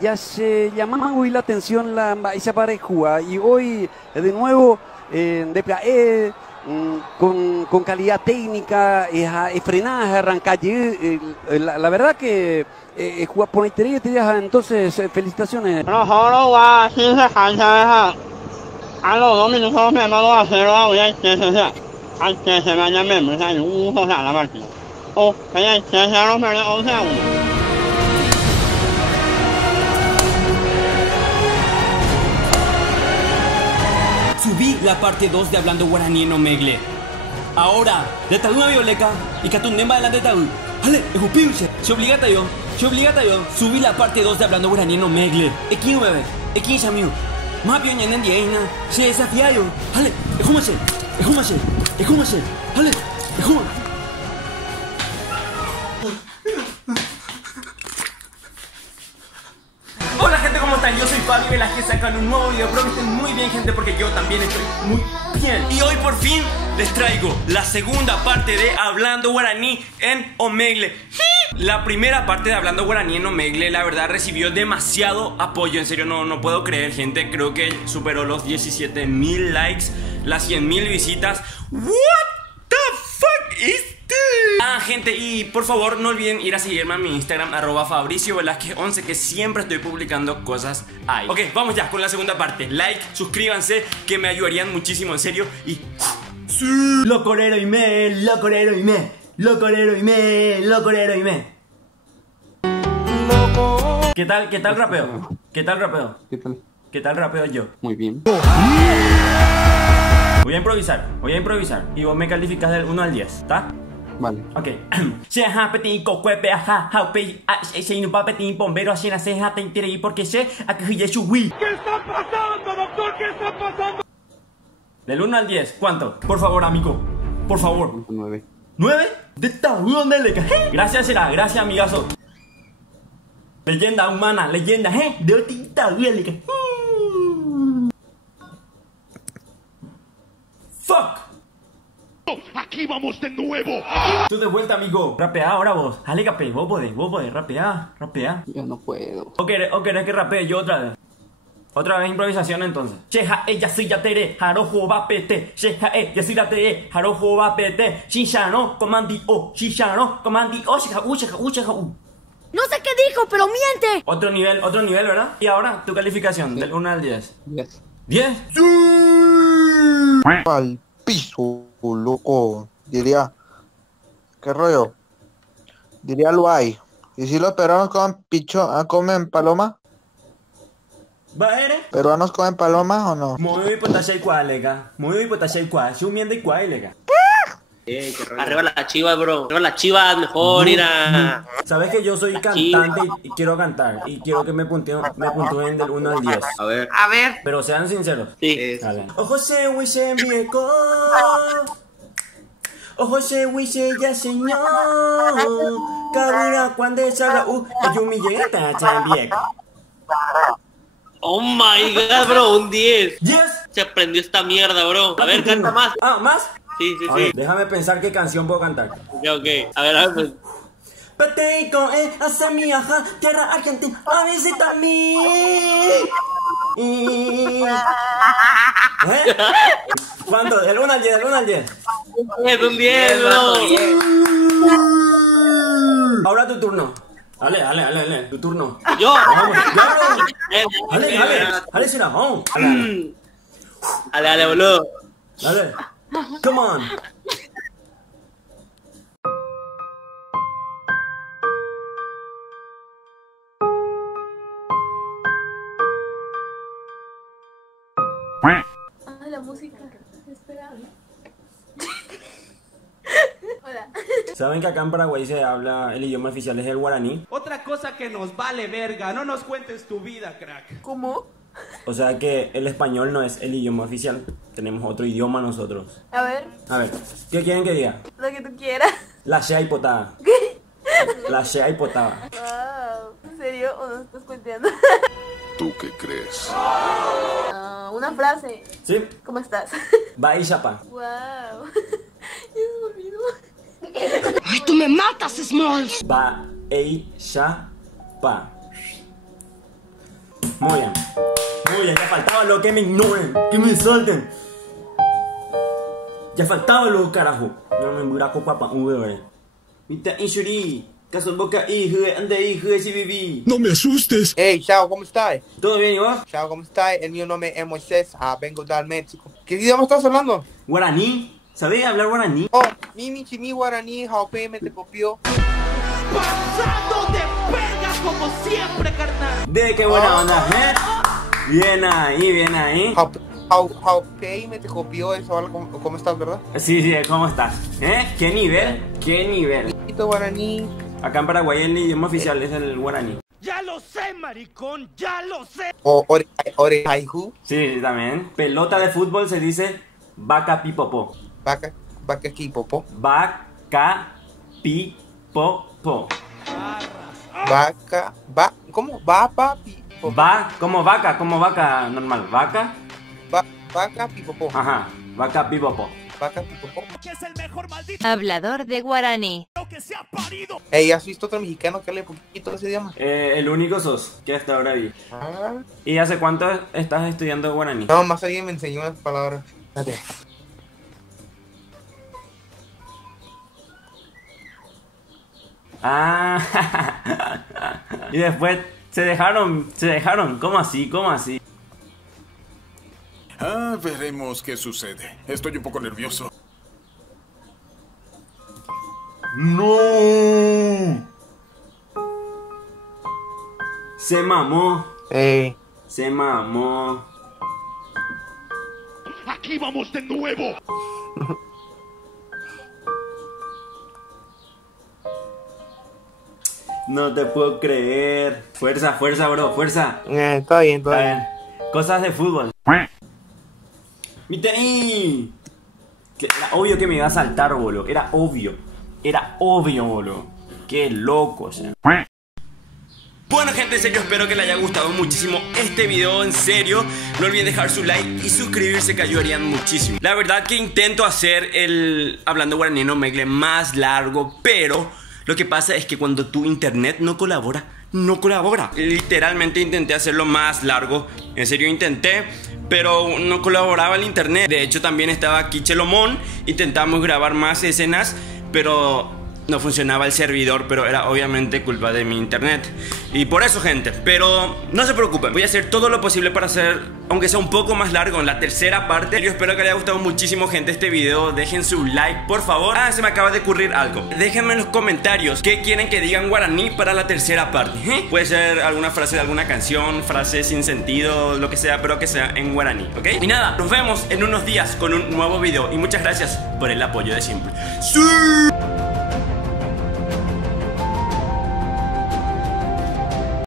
Ya se llamaba muy la atención esa pareja y hoy de nuevo de con calidad técnica, frenadas, arrancalle, la verdad que jugar por la entonces felicitaciones. 安全前面面不下去屋后下来吧去。哦，咱家前前面的凹陷我。Subí la parte 2 de Hablando Guaraní en Omegle. Ahora, de Taú a Violeca y Catunemba delante de Taú. Ale, es un pinche. Se obliga yo. Subí la parte 2 de Hablando Guaraní en Omegle. Aquí no bebé. Aquí Samiu. Más bien en Diana. Se desafía yo. Ale, es como se. Ale, es como. Hola gente, ¿cómo están? Yo soy Fabi Velázquez, sacan un nuevo video. Espero que estén muy bien, gente, porque yo también estoy muy bien. Y hoy por fin les traigo la segunda parte de Hablando Guaraní en Omegle. La primera parte de Hablando Guaraní en Omegle, la verdad, recibió demasiado apoyo. En serio, no puedo creer, gente. Creo que superó los 17.000 likes, las 100.000 visitas. What the fuck is this? Gente, y por favor no olviden ir a seguirme a mi Instagram @FabricioVelázquez11, que siempre estoy publicando cosas ahí. Ok, vamos ya con la segunda parte. Like, suscríbanse, que me ayudarían muchísimo, en serio. Y sí. Locorero y me. ¿Qué tal rapeo? ¿Qué tal rapeo yo? Muy bien. Voy a improvisar y vos me calificas del 1 al 10, ¿está? Vale. Ok. ¿Qué está pasando, doctor? ¿Qué está pasando? Del 1 al 10, ¿cuánto? Por favor, amigo. Por favor. 9. ¿9? Gracias, gracias, amigazo. Leyenda humana, leyenda, Fuck. Aquí vamos de nuevo. Tú de vuelta, amigo. Rapea ahora vos. Dale, capé. Vos podés. Rapea. Yo no puedo. ¿O querés que rapee yo otra vez? Otra vez improvisación entonces. Cheja ella sí ya tere, harojo va pete. Cheja ella sí ya tere, harojo va pete. Shishano, comandi o, shishano, comandi o, cheja u. No sé qué dijo, pero miente. Otro nivel, ¿verdad? Y ahora, tu calificación, del 1 al 10. 10. ¿10? Al piso, loco. Diría, ¿qué rollo? Diría lo hay. ¿Y si los peruanos comen paloma? ¿Va eres? ¿Peruanos comen palomas o no? Muy potashay cuálega. Sumiendo y cuálega. Arriba la chiva, bro. Arriba la chiva, mejor ir a... Sabes que yo soy cantante y quiero cantar. Y quiero que me puntúen del 1 al 10. A ver. Pero sean sinceros. Sí. Dale. Ojo se wise mieko. Ojo se wise ya señor. Kabura cuando salga ayumi llega también. Oh my god, bro, un 10. Yes. Se aprendió esta mierda, bro. A ver, canta más. Ah, ¿más? Sí. Déjame pensar qué canción puedo cantar. Ok. A ver, pues. Pateico, hacia mi aja, tierra argentina, a visitar mí. ¿Cuánto? Del 1 al 10, Es un 10, bro. Ahora tu turno. Dale, tu turno. Yo. Vamos, dale, Sina, vamos. Dale, boludo. Dale. Come on. La música. Espera. Hola. ¿Saben que acá en Paraguay se habla, el idioma oficial es el guaraní? Otra cosa que nos vale verga, no nos cuentes tu vida, crack. ¿Cómo? O sea que el español no es el idioma oficial. Tenemos otro idioma nosotros. A ver, ¿Qué quieren que diga? lo que tú quieras. La shea hipotada. ¿Qué? La shea hipotada. Wow. ¿En serio o no estás cuenteando? ¿Tú qué crees? Una frase. ¿Sí? ¿Cómo estás? Va y chapa. Wow. Ya se me olvidó. ¡Ay, tú me matas, Smalls! Va y chapa. Muy bien. Muy bien, ya faltaba lo que me ignoren, que me suelten. Ya faltaba lo carajo. No me mura con papá, güey. Mita inshuri. Caso boca ande si viví. No me asustes. Hey, chao, ¿cómo estás? ¿Todo bien y vos? Chao, ¿cómo estás? El mío nombre es Moisés, vengo del México. ¿Qué idioma estás hablando? Guaraní. ¿Sabés hablar guaraní? Oh, Mimi Chimi Guaraní, Jaupe, me te copió. Pasando de vergas como siempre, carnal. De qué buena onda, ¿eh? Bien ahí, bien ahí. Jaupe, me te copió eso, ¿cómo estás, verdad? Sí, sí, ¿cómo estás? ¿Eh? ¿Qué nivel? ¿Qué nivel? Guaraní. Acá en Paraguay el idioma oficial es el guaraní. Ya lo sé, maricón, ya lo sé. O Orejaihu. Sí, también. Pelota de fútbol se dice vaca pipopo. Vaca quipopo. Vaca pipopo. ¿Cómo? Vaca pipopo. Como vaca normal. Vaca. Vaca pipopo. Ajá, vaca pipopo. Vaca pipopo. Que es el mejor maldito Hablador de guaraní. que se ha parido. Ey, ¿has visto otro mexicano que hable poquito de ese idioma? El único sos que hasta ahora vi. ¿Y hace cuánto estás estudiando guaraní? No, más alguien me enseñó unas palabras. Espérate. Ah, y después se dejaron. ¿Cómo así? Veremos qué sucede. Estoy un poco nervioso. ¡No! Se mamó. Se mamó. Aquí vamos de nuevo. No te puedo creer. Fuerza, bro, fuerza. Está bien. Cosas de fútbol. ¡Mite! Era obvio que me iba a saltar, boludo. Era obvio, boludo. Qué loco, o sea. Bueno, gente, en serio, espero que les haya gustado muchísimo este video, en serio. No olviden dejar su like y suscribirse, que ayudarían muchísimo. La verdad que intento hacer el Hablando Guaraní en Omegle más largo, pero lo que pasa es que cuando tu internet no colabora. Literalmente intenté hacerlo más largo. En serio intenté, pero no colaboraba el internet. De hecho también estaba aquí Chelomón. Intentamos grabar más escenas, pero no funcionaba el servidor, pero era obviamente culpa de mi internet. Y por eso, gente, pero no se preocupen, voy a hacer todo lo posible para hacer, aunque sea un poco más largo, en la tercera parte. Yo espero que les haya gustado muchísimo, gente, este video. Dejen su like, por favor. Se me acaba de ocurrir algo. Déjenme en los comentarios qué quieren que digan guaraní para la tercera parte. Puede ser alguna frase de alguna canción, frase sin sentido, lo que sea, pero que sea en guaraní, ¿ok? Y nada, nos vemos en unos días con un nuevo video. Y muchas gracias por el apoyo de siempre. ¡Sí!